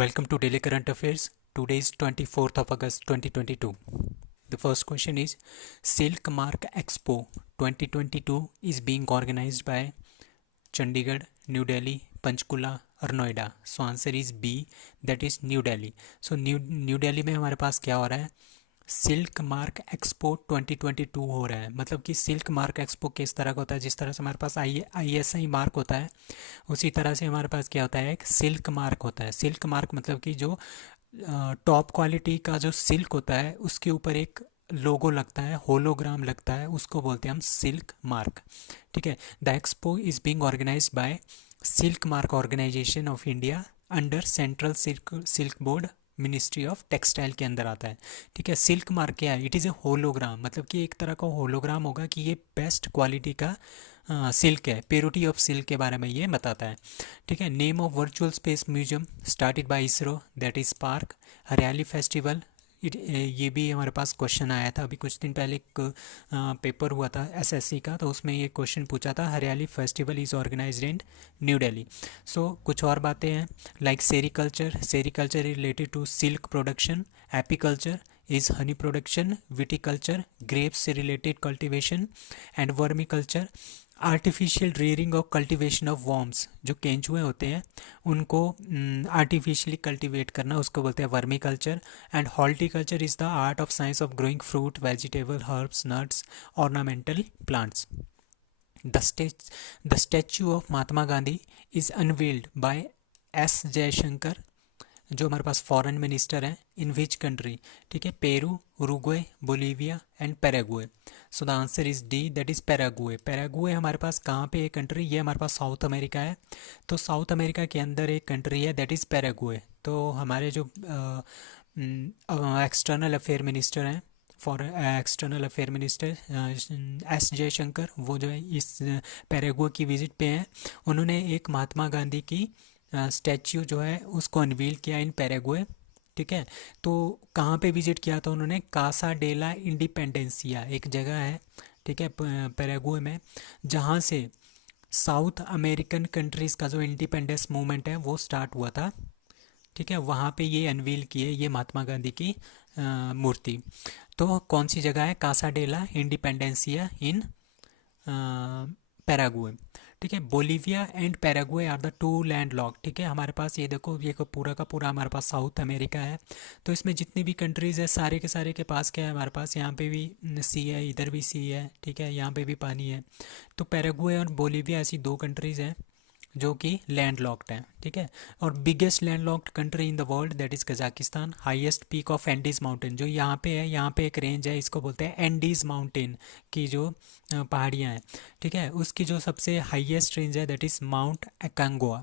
Welcome to Daily Current Affairs. Today is 24th of August 2022. The first question is Silk Mark Expo 2022 is being organized by Chandigarh, New Delhi, Panchkula और Noida. So answer is B, that is New Delhi. So New Delhi में हमारे पास क्या हो रहा है? Silk mark expo 2022 हो रहा है. मतलब कि सिल्क मार्क एक्सपो किस तरह का होता है? जिस तरह से हमारे पास ISI मार्क होता है, उसी तरह से हमारे पास क्या होता है? एक सिल्क मार्क होता है. सिल्क मार्क मतलब कि जो टॉप क्वालिटी का जो सिल्क होता है उसके ऊपर एक लोगो लगता है, होलोग्राम लगता है, उसको बोलते हैं हम सिल्क मार्क. ठीक है. The expo is being organised by Silk Mark organisation of India under central silk board, ministry of textile के अंदर आता है. ठीक है. सिल्क मार्क क्या है? It is a hologram. मतलब कि एक तरह का होलोग्राम होगा कि ये बेस्ट क्वालिटी का सिल्क है. प्योरिटी ऑफ सिल्क के बारे में ये बताता है. ठीक है. Name of virtual space museum started by ISRO, that is park. हरियाली फेस्टिवल, ये भी हमारे पास क्वेश्चन आया था अभी कुछ दिन पहले. एक पेपर हुआ था एसएससी का, तो उसमें ये क्वेश्चन पूछा था. Hariyali festival is organised in New Delhi. So कुछ और बातें हैं like sericulture. Sericulture related to silk production. Apiculture is honey production. Viticulture grapes से रिलेटेड cultivation. And vermiculture artificial rearing और कल्टीवेशन ऑफ वॉर्म्स. जो केंचुए होते हैं उनको आर्टिफिशियली कल्टीवेट करना, उसको बोलते हैं vermi culture. And horticulture is the art of science of growing fruit, vegetable, herbs, nuts, ornamental plants. The statue of Mahatma Gandhi is unveiled by S Jaishankar, जो हमारे पास फॉरेन मिनिस्टर हैं. इन विच कंट्री? ठीक है. Peru, Uruguay, Bolivia and Paraguay. So the answer is D, that is Paraguay. Paraguay हमारे पास कहाँ पे एक country? ये हमारे पास साउथ अमेरिका है. तो साउथ अमेरिका के अंदर एक कंट्री है, दैट इज पैराग्वे. तो हमारे जो एक्सटर्नल अफेयर मिनिस्टर हैं, for external affair minister S Jaishankar, वो जो है इस पैराग्वे की विजिट पे हैं. उन्होंने एक महात्मा गांधी की स्टैच्यू जो है उसको अनवील किया इन पैराग्वे. ठीक है. तो कहाँ पे विजिट किया था उन्होंने? कासा डेला इंडिपेंडेंसिया एक जगह है. ठीक है. पैराग्वे में, जहाँ से साउथ अमेरिकन कंट्रीज़ का जो इंडिपेंडेंस मूवमेंट है वो स्टार्ट हुआ था. ठीक है. वहाँ पे ये अनवील किए ये महात्मा गांधी की मूर्ति. तो कौन सी जगह है? Casa Della Independencia in Paraguay. ठीक है. Bolivia and Paraguay are the two land lock. ठीक है. हमारे पास ये देखो, ये पूरा का पूरा हमारे पास साउथ अमेरिका है. तो इसमें जितनी भी कंट्रीज़ है सारे के सारे के पास क्या है हमारे पास? यहाँ पे भी सी है, इधर भी सी है. ठीक है. यहाँ पे भी पानी है. तो पैराग्वे और बोलीविया ऐसी दो कंट्रीज़ हैं जो कि लैंड लॉक्ड हैं. ठीक है. और biggest land locked country in the world, that is Kazakhstan. Highest peak of Andes mountain जो यहाँ पे है, यहाँ पे एक रेंज है, इसको बोलते हैं एंडीज माउंटेन की जो पहाड़ियाँ हैं. ठीक है. उसकी जो सबसे हाईएस्ट रेंज है that is Mount Aconcagua.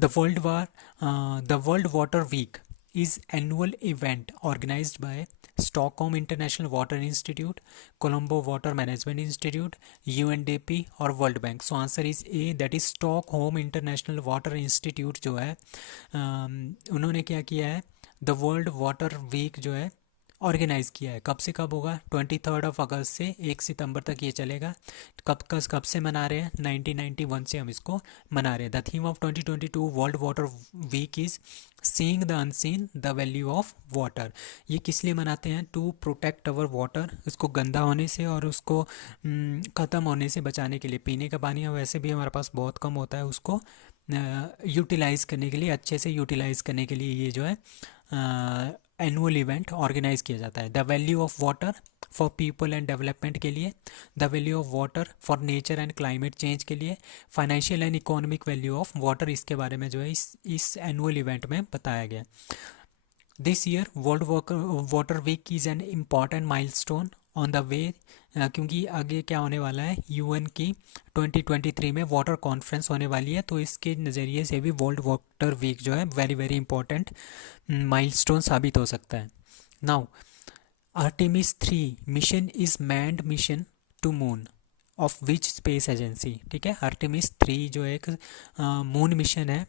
The World Water Week is annual event organized by Stockholm International Water Institute, Colombo Water Management Institute, UNDP और world bank. So answer is a, that is Stockholm international water institute जो है उन्होंने क्या किया है? The World Water week जो है organise किया है. कब से कब होगा? 23 अगस्त से 1 सितंबर तक ये चलेगा. कब से मना रहे हैं? 1991 से हम इसको मना रहे हैं. The theme of 2022 World Water Week is seeing the unseen the value of water. ये किस लिए मनाते हैं? टू प्रोटेक्ट अवर वाटर, उसको गंदा होने से और उसको ख़त्म होने से बचाने के लिए. पीने का पानी वैसे भी हमारे पास बहुत कम होता है, उसको यूटिलाइज़ करने के लिए, अच्छे से यूटिलाइज़ करने के लिए ये जो है एनुअल इवेंट ऑर्गेनाइज किया जाता है. The value of water for people and development के लिए, the value of water for nature and climate change के लिए, financial and economic value of water, इसके बारे में जो है इस एनुअल इवेंट में बताया गया. This year World Water Week is an important milestone on the way, क्योंकि आगे क्या होने वाला है? यूएन की 2023 में वाटर कॉन्फ्रेंस होने वाली है. तो इसके नज़रिए से भी वर्ल्ड वाटर वीक जो है वेरी वेरी इंपॉर्टेंट माइलस्टोन साबित हो सकता है. Now Artemis 3 mission is manned mission to moon of which space agency. ठीक है. आर्टेमिस 3 जो एक मून मिशन है,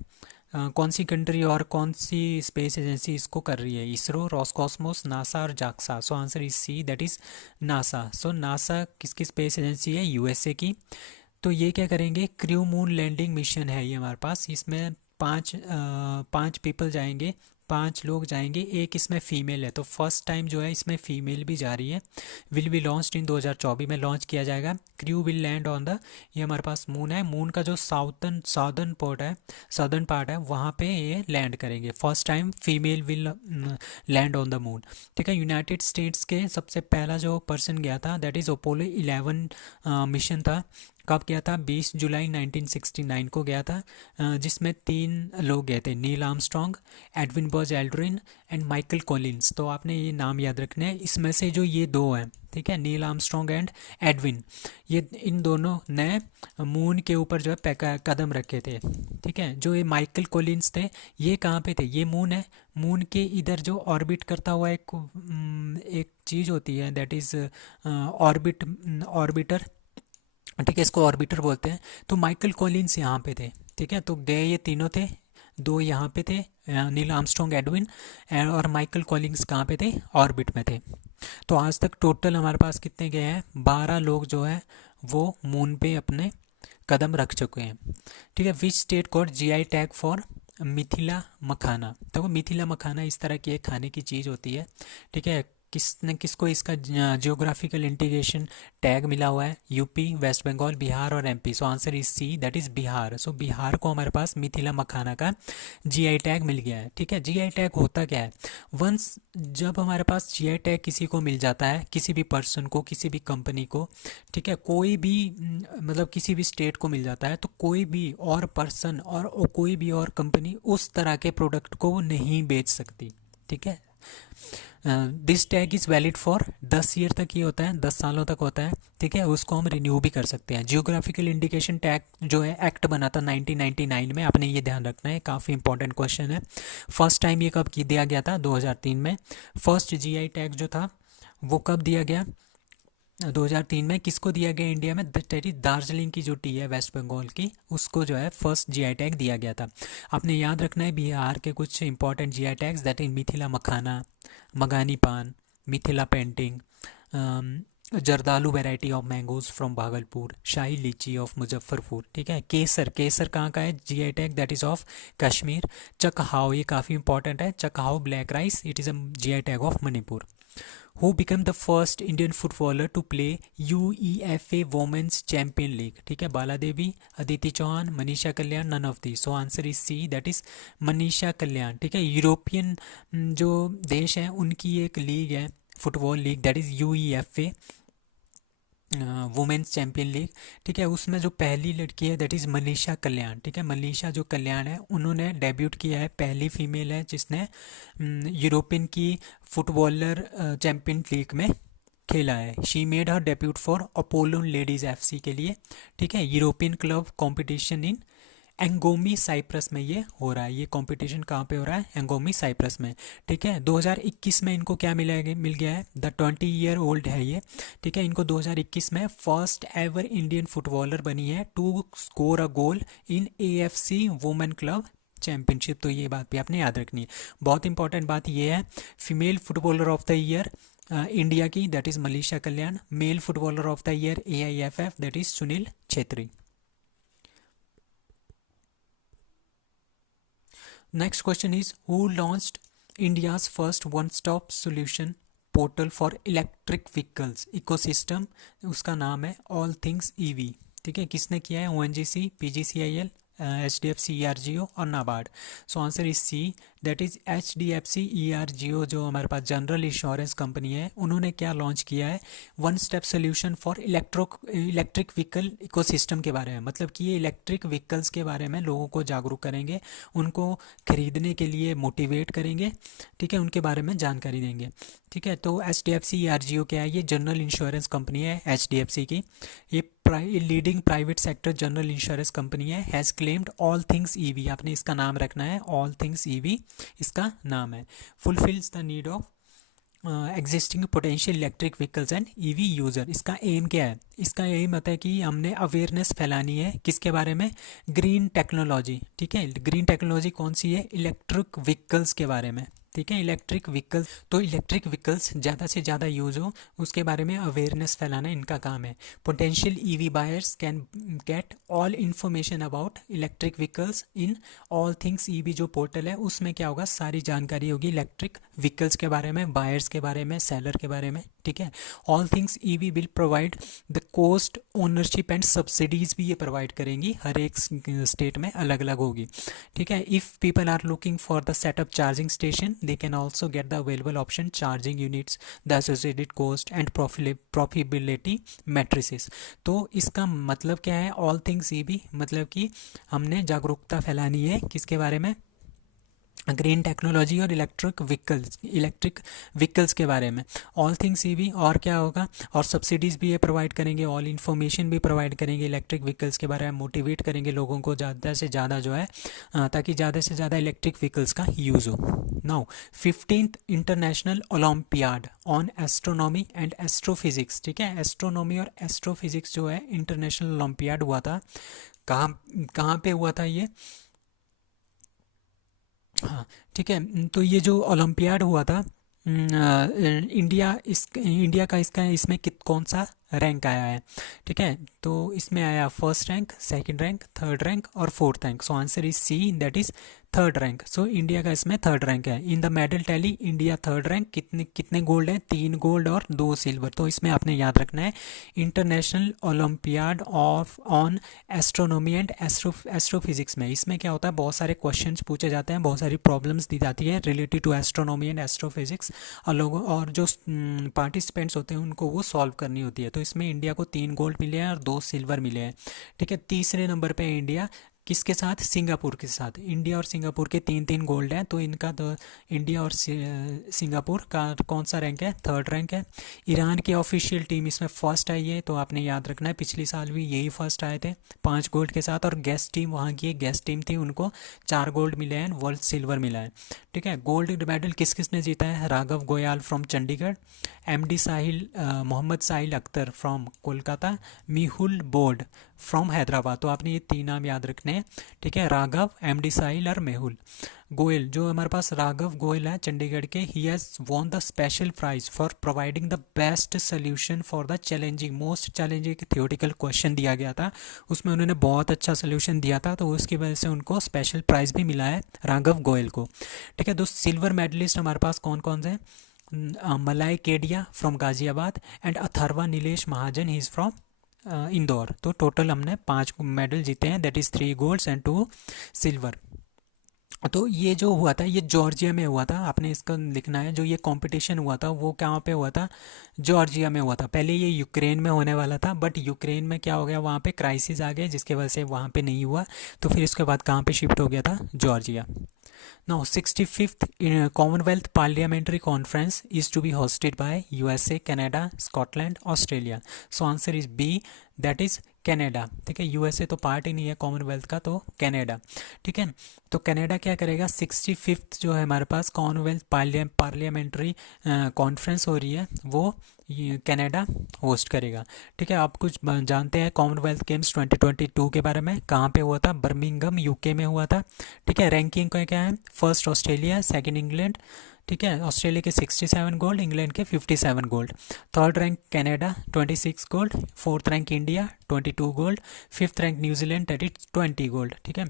कौन सी कंट्री और कौन सी स्पेस एजेंसी इसको कर रही है? इसरो, रॉसकॉस्मोस, नासा और JAXA. So answer is C, that is NASA. So NASA किसकी स्पेस एजेंसी है? यूएसए की. तो ये क्या करेंगे? क्रू मून लैंडिंग मिशन है ये हमारे पास. इसमें पाँच पीपल जाएंगे, 5 लोग जाएंगे, एक इसमें फ़ीमेल है, तो फर्स्ट टाइम जो है इसमें फ़ीमेल भी जा रही है। विल बी लॉन्च्ड इन 2024 में लॉन्च किया जाएगा। Crew will land on the, ये हमारे पास मून है, मून का जो साउदर्न पोर्ट है, साउदर्न पार्ट है, वहाँ पे ये लैंड करेंगे। First time female will land on the moon. ठीक है, यूनाइटेड स्टेट्स के सबसे पहला जो पर्सन गया था दैट इज़ अपोलो 11 मिशन था। कब गया था? 20 जुलाई 1969 को गया था, जिसमें 3 लोग गए थे, Neil Armstrong, Edwin Buzz Aldrin and Michael Collins. तो आपने ये नाम याद रखने हैं, इसमें से जो ये दो हैं, ठीक है, नील आर्मस्ट्रॉन्ग एंड एडविन, ये इन दोनों ने मून के ऊपर जो है कदम रखे थे। ठीक है, जो ये माइकल कॉलिंस थे, ये कहाँ पे थे? ये मून है, मून के इधर जो ऑर्बिट करता हुआ एक चीज़ होती है दैट इज़ ऑर्बिटर। ठीक है, इसको ऑर्बिटर बोलते हैं। तो माइकल कॉलिंस यहाँ पे थे। ठीक है, तो गए ये तीनों थे, दो यहाँ पे थे, नील आर्मस्ट्रॉन्ग, एडविन, और माइकल कॉलिंस कहाँ पे थे? ऑर्बिट में थे। तो आज तक टोटल हमारे पास कितने गए हैं? 12 लोग जो है वो मून पे अपने कदम रख चुके हैं। ठीक है, which state got GI tag for Mithila makhana? तो मिथिला मखाना इस तरह की एक खाने की चीज़ होती है। ठीक है, किसने किसको इसका जियोग्राफिकल इंटीग्रेशन टैग मिला हुआ है? यूपी, वेस्ट बंगाल, बिहार और MP. So answer is C, that is Bihar. So Bihar को हमारे पास मिथिला मखाना का जीआई टैग मिल गया है। ठीक है, जीआई टैग होता क्या है? वंस जब हमारे पास जीआई टैग किसी को मिल जाता है, किसी भी पर्सन को, किसी भी कंपनी को, ठीक है, कोई भी मतलब किसी भी स्टेट को मिल जाता है, तो कोई भी और पर्सन और कोई भी और कंपनी उस तरह के प्रोडक्ट को नहीं बेच सकती। ठीक है, this tag is valid for 10 year तक, ये होता है 10 सालों तक होता है। ठीक है, उसको हम रिन्यू भी कर सकते हैं। जियोग्राफिकल इंडिकेशन टैग जो है एक्ट बना था 1999 में, आपने ये ध्यान रखना है, काफ़ी इंपॉर्टेंट क्वेश्चन है। फर्स्ट टाइम ये कब की दिया गया था? 2003 में। फर्स्ट जीआई टैग जो था वो कब दिया गया? 2003 में। किसको दिया गया इंडिया में? दार्जिलिंग की जो टी है वेस्ट बंगाल की, उसको जो है फर्स्ट जीआई टैग दिया गया था। आपने याद रखना है बिहार के कुछ important GI tags, that is Mithila makhana, Magahi paan, Mithila painting, Jardalu variety of mangoes from Bhagalpur, Shahi lychee of Muzaffarpur. ठीक है, केसर, केसर कहाँ का है GI tag? That is of Kashmir. Chakhao, ये काफ़ी इंपॉर्टेंट है, Chakhao black rice, it is a GI tag of Manipur. Who became the first Indian footballer to play UEFA Women's Champion League? ठीक है, Bala Devi, Aditi Chauhan, Manisha Kalyan, none of the. So answer is C, that is Manisha Kalyan. ठीक है, European जो देश हैं उनकी एक लीग है football league, that is UEFA women's champion league. ठीक है, उसमें जो पहली लड़की है दैट इज़ मनीषा कल्याण। ठीक है, मनीषा जो कल्याण है उन्होंने डेब्यूट किया है, पहली फीमेल है जिसने यूरोपियन की फुटबॉलर चैम्पियन लीग में खेला है। She made her debut for Apollon ladies FC के लिए। ठीक है, European club competition in Engomi Cyprus में ये हो रहा है। ये कंपटीशन कहाँ पे हो रहा है? एंगोमी साइप्रस में। ठीक है, 2021 में इनको क्या मिल गया है? द 20 ईयर ओल्ड है ये। ठीक है, इनको 2021 में फर्स्ट एवर इंडियन फुटबॉलर बनी है to score a goal in AFC women club championship. तो ये बात भी आपने याद रखनी है। बहुत इंपॉर्टेंट बात ये है, female footballer of the year India की that is Manisha Kalyan, male footballer of the year AIFF that is Sunil Chhetri. Next question is, who launched India's first one-stop solution portal for electric vehicles ecosystem? उसका नाम है All Things EV। ठीक है, किसने किया है? ONGC, PGCIL, HDFC ERGO और NABARD. So answer is C, that is HDFC ERGO जो हमारे पास जनरल इंश्योरेंस कंपनी है, उन्होंने क्या लॉन्च किया है? One step solution for electric vehicle ecosystem के बारे में। मतलब कि ये इलेक्ट्रिक व्हीकल्स के बारे में लोगों को जागरूक करेंगे, उनको खरीदने के लिए मोटिवेट करेंगे। ठीक है, उनके बारे में जानकारी देंगे। ठीक है, तो HDFC ERGO क्या है? ये जनरल इंश्योरेंस कंपनी है HDFC की। ये leading private sector general insurance company है। Has claimed all things EV, आपने इसका नाम रखना है, ऑल थिंग्स EV इसका नाम है। Fulfils the need of existing potential electric vehicles and EV user. इसका एम क्या है? इसका एम होता है कि हमने अवेयरनेस फैलानी है किसके बारे में? Green technology. ठीक है, ग्रीन टेक्नोलॉजी कौन सी है? इलेक्ट्रिक व्हीकल्स के बारे में। ठीक है। इलेक्ट्रिक व्हीकल्स, तो इलेक्ट्रिक व्हीकल्स ज़्यादा से ज़्यादा यूज़ हो उसके बारे में अवेयरनेस फैलाना इनका काम है। Potential EV buyers can get all information about electric vehicles in all things EV जो पोर्टल है, उसमें क्या होगा, सारी जानकारी होगी इलेक्ट्रिक व्हीकल्स के बारे में, बायर्स के बारे में, सेलर के बारे में, ठीक है। All things EV will provide the cost, ownership and subsidies भी ये प्रोवाइड करेंगी, हर एक स्टेट में अलग अलग होगी, ठीक है। If people are looking for the setup charging station they can also get the available option, charging units, the associated cost and profitability matrices. तो इसका मतलब क्या है, ऑल थिंग्स ईवी मतलब कि हमने जागरूकता फैलानी है किसके बारे में, ग्रीन टेक्नोलॉजी और इलेक्ट्रिक व्हीकल्स के बारे में, ऑल थिंग्स ईवी। और क्या होगा, और सब्सिडीज़ भी ये प्रोवाइड करेंगे, ऑल इन्फॉर्मेशन भी प्रोवाइड करेंगे इलेक्ट्रिक व्हीकल्स के बारे में, मोटिवेट करेंगे लोगों को ज़्यादा से ज़्यादा जो है ताकि ज़्यादा से ज़्यादा इलेक्ट्रिक व्हीकल्स का यूज़ हो। Now 15th international olympiad on astronomy and astrophysics, ठीक है। एस्ट्रोनॉमी और एस्ट्रोफिजिक्स जो है इंटरनेशनल ओलंपियाड हुआ था, कहाँ कहाँ पे हुआ था ये, हाँ ठीक है। तो ये जो ओलंपियाड हुआ था, इंडिया का इसका इसमें कौन सा रैंक आया है, ठीक है। तो इसमें आया first rank, second rank, third rank और fourth rank. So answer is C, that is third rank. सो इंडिया का इसमें थर्ड रैंक है। In the medal tally India third rank, कितने कितने गोल्ड हैं, 3 गोल्ड और 2 सिल्वर। तो इसमें आपने याद रखना है international olympiad of on astronomy and astrophysics में इसमें क्या होता है, बहुत सारे क्वेश्चंस पूछे जाते हैं, बहुत सारी प्रॉब्लम्स दी जाती है related to astronomy and astrophysics, और लोगों और जो पार्टिसिपेंट्स होते हैं उनको वो सॉल्व करनी होती है। तो इसमें इंडिया को 3 गोल्ड मिले हैं और 2 सिल्वर मिले हैं, ठीक है। तीसरे नंबर पे है इंडिया, किसके साथ, सिंगापुर के साथ। इंडिया और सिंगापुर के 3-3 गोल्ड हैं, तो इनका तो इंडिया और सिंगापुर का कौन सा रैंक है, थर्ड रैंक है। ईरान की ऑफिशियल टीम इसमें फर्स्ट आई है, तो आपने याद रखना है पिछली साल भी यही फर्स्ट आए थे 5 गोल्ड के साथ, और गेस्ट टीम वहाँ की एक गेस्ट टीम थी, उनको 4 गोल्ड मिले हैं, वर्ल्ड सिल्वर मिला है, ठीक है। गोल्ड मेडल किस किसने जीता है, Raghav Goyal from Chandigarh, MD Sahil Mohammad Sahil Akhtar from Kolkata, Mihul Borad from Hyderabad. तो आपने ये 3 नाम याद रखने हैं, ठीक है, राघव, एमडी साहिल और मेहुल। गोयल, जो हमारे पास राघव गोयल है चंडीगढ़ के, he has won the special prize for providing the best solution for the challenging most challenging theoretical question दिया गया था, उसमें उन्होंने बहुत अच्छा सोल्यूशन दिया था, तो उसकी वजह से उनको स्पेशल प्राइज़ भी मिला है राघव गोयल को, ठीक है। तो सिल्वर मेडलिस्ट हमारे पास कौन कौन से, Malay Kedia from Ghaziabad and Atharva Nilesh Mahajan, he is from Indore. तो टोटल हमने 5 मेडल जीते हैं, that is 3 golds and 2 silver. तो ये जो हुआ था ये जॉर्जिया में हुआ था, आपने इसका लिखना है, जो ये कंपटीशन हुआ था वो कहाँ पे हुआ था, जॉर्जिया में हुआ था। पहले ये यूक्रेन में होने वाला था, बट यूक्रेन में क्या हो गया, वहाँ पे क्राइसिस आ गए जिसकी वजह से वहाँ पे नहीं हुआ, तो फिर इसके बाद कहाँ पे शिफ्ट हो गया था, Georgia. Now, 65th Commonwealth Parliamentary Conference is to be hosted by USA, Canada, Scotland, Australia. So answer is B, that is Canada, ठीक है। यूएसए तो पार्ट ही नहीं है कॉमनवेल्थ का, तो कनाडा, ठीक है। तो कनाडा क्या करेगा, 65th जो है हमारे पास कॉमनवेल्थ पार्लियामेंट्री कॉन्फ्रेंस हो रही है, वो कनाडा होस्ट करेगा, ठीक है। आप कुछ जानते हैं कॉमनवेल्थ गेम्स 2022 के बारे में, कहाँ पे हुआ था, बर्मिंघम यूके में हुआ था, ठीक है। रैंकिंग का क्या है, फर्स्ट ऑस्ट्रेलिया, सेकंड इंग्लैंड, ठीक है। ऑस्ट्रेलिया के 67 गोल्ड, इंग्लैंड के 57 gold, third rank Canada 26 gold, fourth rank India 22 gold, fifth rank New Zealand that is 20 gold, ठीक है।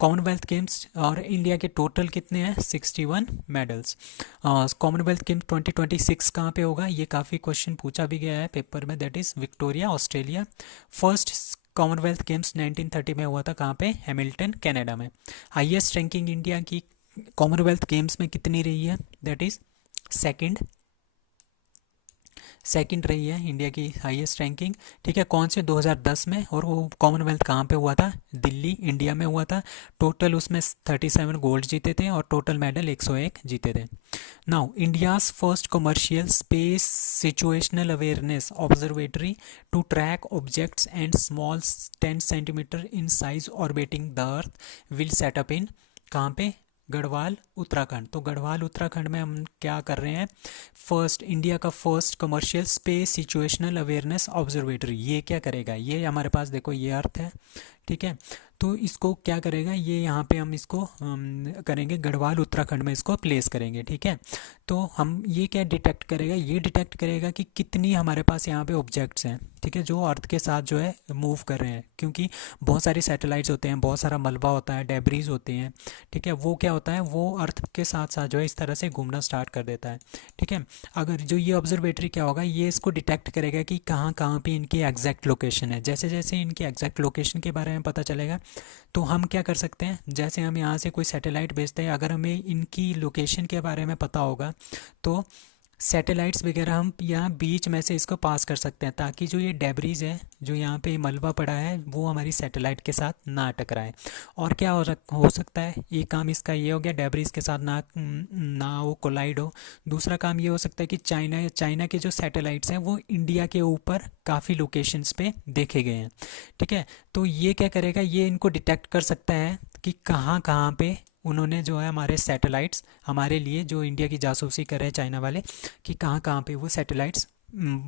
कॉमनवेल्थ गेम्स और इंडिया के टोटल कितने हैं, 61 मेडल्स। कॉमनवेल्थ गेम्स 2026 कहाँ पे होगा, ये काफ़ी क्वेश्चन पूछा भी गया है पेपर में, that is Victoria, Australia. First Commonwealth games 1930 में हुआ था, कहाँ पे, हैमिल्टन, कनाडा में। हाईएस्ट रैंकिंग इंडिया की कॉमनवेल्थ गेम्स में कितनी रही है, दैट इज सेकंड रही है इंडिया की हाईएस्ट रैंकिंग, ठीक है। कौन से, 2010 में, और वो कॉमनवेल्थ कहाँ पे हुआ था, दिल्ली, इंडिया में हुआ था। टोटल उसमें 37 गोल्ड जीते थे और टोटल मेडल 101 जीते थे। Now India's first commercial space situational awareness observatory to track objects and small 10 centimetre in size orbiting the earth will set up in, कहाँ पे, गढ़वाल, उत्तराखंड। तो गढ़वाल उत्तराखंड में हम क्या कर रहे हैं, फर्स्ट इंडिया का first commercial space situational awareness observatory, ये क्या करेगा, ये हमारे पास देखो ये अर्थ है, ठीक है। तो इसको क्या करेगा ये, यहाँ पे हम इसको करेंगे गढ़वाल उत्तराखंड में इसको प्लेस करेंगे, ठीक है। तो हम ये क्या डिटेक्ट करेगा, ये डिटेक्ट करेगा कि कितनी हमारे पास यहाँ पे ऑब्जेक्ट्स हैं, ठीक है, जो अर्थ के साथ जो है मूव कर रहे हैं, क्योंकि बहुत सारी सैटेलाइट्स होते हैं, बहुत सारा मलबा होता है, डेब्रीज होते हैं, ठीक है। वो क्या होता है, वो अर्थ के साथ साथ जो है इस तरह से घूमना स्टार्ट कर देता है, ठीक है। अगर जो ये ऑब्जर्वेटरी क्या होगा, ये इसको डिटेक्ट करेगा कि कहाँ कहाँ पे इनकी एग्जैक्ट लोकेशन है। जैसे जैसे इनकी एग्जैक्ट लोकेशन के बारे में पता चलेगा, तो हम क्या कर सकते हैं, जैसे हम यहाँ से कोई सैटेलाइट भेजते हैं, अगर हमें इनकी लोकेशन के बारे में पता होगा तो सैटेलाइट्स वगैरह हम यहाँ बीच में से इसको पास कर सकते हैं, ताकि जो ये डेब्रीज है, जो यहाँ पे मलबा पड़ा है, वो हमारी सैटेलाइट के साथ ना टकराए। और क्या हो सकता है, एक काम इसका ये हो गया, डेब्रीज के साथ ना वो कोलाइड हो। दूसरा काम ये हो सकता है कि चाइना के जो सैटेलाइट्स हैं वो इंडिया के ऊपर काफ़ी लोकेशंस पे देखे गए हैं, ठीक है। तो ये क्या करेगा, ये इनको डिटेक्ट कर सकता है कि कहाँ कहाँ पे उन्होंने जो है हमारे सैटेलाइट्स हमारे लिए, जो इंडिया की जासूसी कर रहे हैं चाइना वाले, कि कहाँ कहाँ पे वो सैटेलाइट्स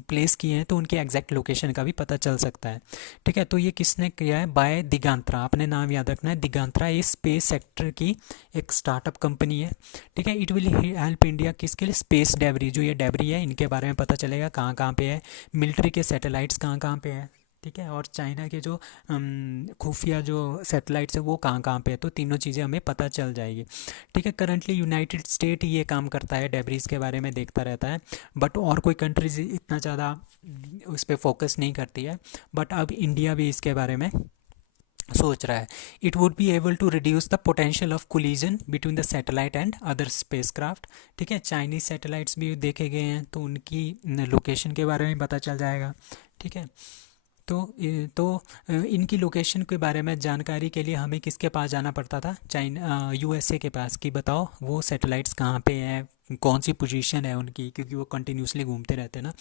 प्लेस किए हैं, तो उनकी एग्जैक्ट लोकेशन का भी पता चल सकता है, ठीक है। तो ये किसने किया है, बाय दिगांत्रा, अपने नाम याद रखना है, दिगांत्रा ये स्पेस सेक्टर की एक स्टार्टअप कंपनी है, ठीक है। इट विल हेल्प इंडिया किसके लिए, स्पेस डेबरी, जो ये डेबरी है इनके बारे में पता चलेगा कहाँ कहाँ पे है, मिलिट्री के सैटेलाइट्स कहाँ कहाँ पे है, ठीक है, और चाइना के जो खुफिया जो सैटेलाइट्स है वो कहाँ कहाँ पे है, तो तीनों चीज़ें हमें पता चल जाएगी, ठीक है। करंटली यूनाइटेड स्टेट ये काम करता है, डेब्रीज के बारे में देखता रहता है, बट और कोई कंट्रीज इतना ज़्यादा उस पर फोकस नहीं करती है, बट अब इंडिया भी इसके बारे में सोच रहा है। It would be able to reduce the potential of collision between the satellite and other spacecraft, ठीक है। चाइनीज सैटेलाइट्स भी देखे गए हैं, तो उनकी लोकेशन के बारे में पता चल जाएगा, ठीक है। इनकी लोकेशन के बारे में जानकारी के लिए हमें किसके पास जाना पड़ता था, चाइना यूएसए के पास, कि बताओ वो सैटेलाइट्स कहाँ पे हैं, कौन सी पोजीशन है उनकी, क्योंकि वो कंटिन्यूसली घूमते रहते हैं ना,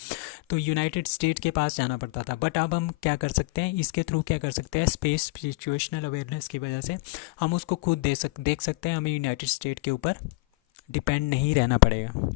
तो यूनाइटेड स्टेट के पास जाना पड़ता था। बट अब हम क्या कर सकते हैं, इसके थ्रू क्या कर सकते हैं, स्पेस सिचुएशनल अवेयरनेस की वजह से हम उसको खुद देख सकते हैं, हमें यूनाइटेड स्टेट के ऊपर डिपेंड नहीं रहना पड़ेगा।